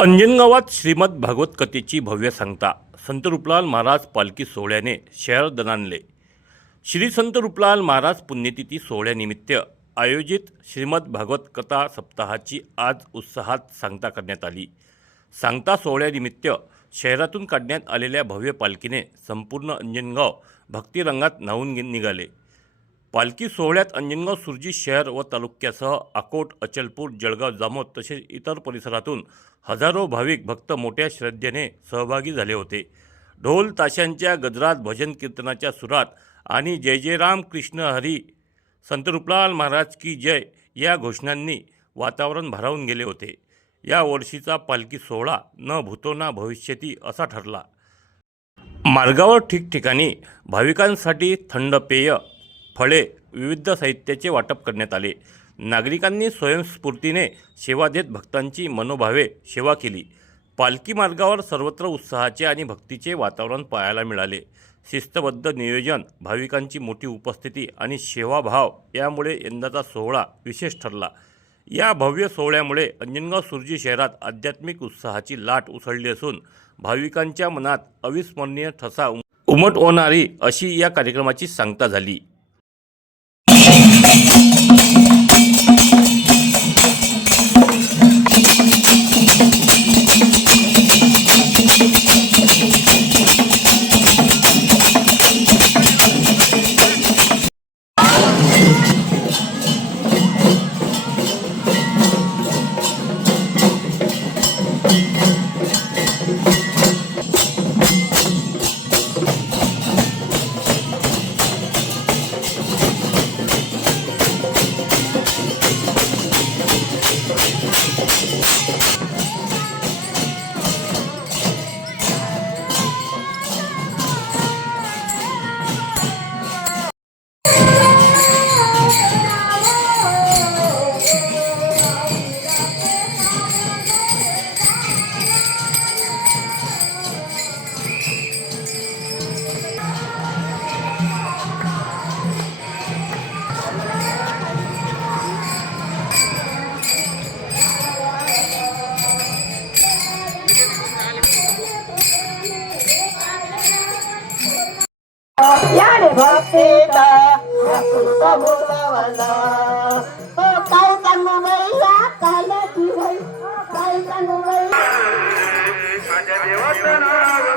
अंजनगावात श्रीमद भागवत कथेची भव्य सांगता संत रूपलाल महाराज पालखी सोहळ्याने शहर दणाणले। श्री संत रूपलाल महाराज पुण्यतिथी सोहळ्यानिमित्त आयोजित श्रीमद भागवत कथा सप्ताहाची आज उत्साहात सांगता करण्यात आली। सांगता सोहळ्यानिमित्त शहरातून काढण्यात आलेल्या भव्य पालखीने संपूर्ण अंजनगाव भक्तिरंगात न्हावून निघाले। पालखी सोहळ्यात अंजनगाव सुरजी शहर व तालुक्यासह अकोट, अचलपूर, जळगाव, जामोद तसेच इतर परिसरातून हजारो भाविक भक्त मोठ्या श्रद्धेने सहभागी झाले होते। ढोल ताशांच्या गजरात, भजन कीर्तनाच्या सुरात आणि जय जय राम कृष्ण हरी, संत रूपलाल महाराज की जय या घोषणांनी वातावरण भारावून गेले होते। या वर्षीचा पालखी सोहळा न भूतो ना भविष्यती असा ठरला। मार्गावर ठिकठिकाणी भाविकांसाठी थंड पेय, फळे, विविध साहित्याचे वाटप करण्यात आले। नागरिकांनी स्वयंस्फूर्तीने सेवा देत भक्तांची मनोभावे सेवा केली। पालखी मार्गावर सर्वत्र उत्साहाचे आणि भक्तीचे वातावरण पाहायला मिळाले। शिस्तबद्ध नियोजन, भाविकांची मोठी उपस्थिती आणि सेवाभाव यामुळे यंदाचा सोहळा विशेष ठरला। या भव्य सोहळ्यामुळे अंजनगाव सुरजी शहरात आध्यात्मिक उत्साहाची लाट उसळली असून भाविकांच्या मनात अविस्मरणीय ठसा उमटवणारी अशी या कार्यक्रमाची सांगता झाली। याने भक्तीचा अपूर्व बोलावला हो काय सांगू मैया काल्याची बाई काय सांगू मैया माझ्या देवाचं नाव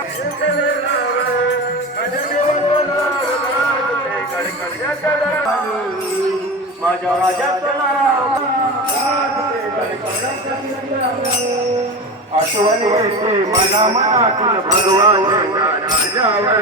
माझ्या राजाचं नाव आठवण येते मना मनातून भगवान राजावर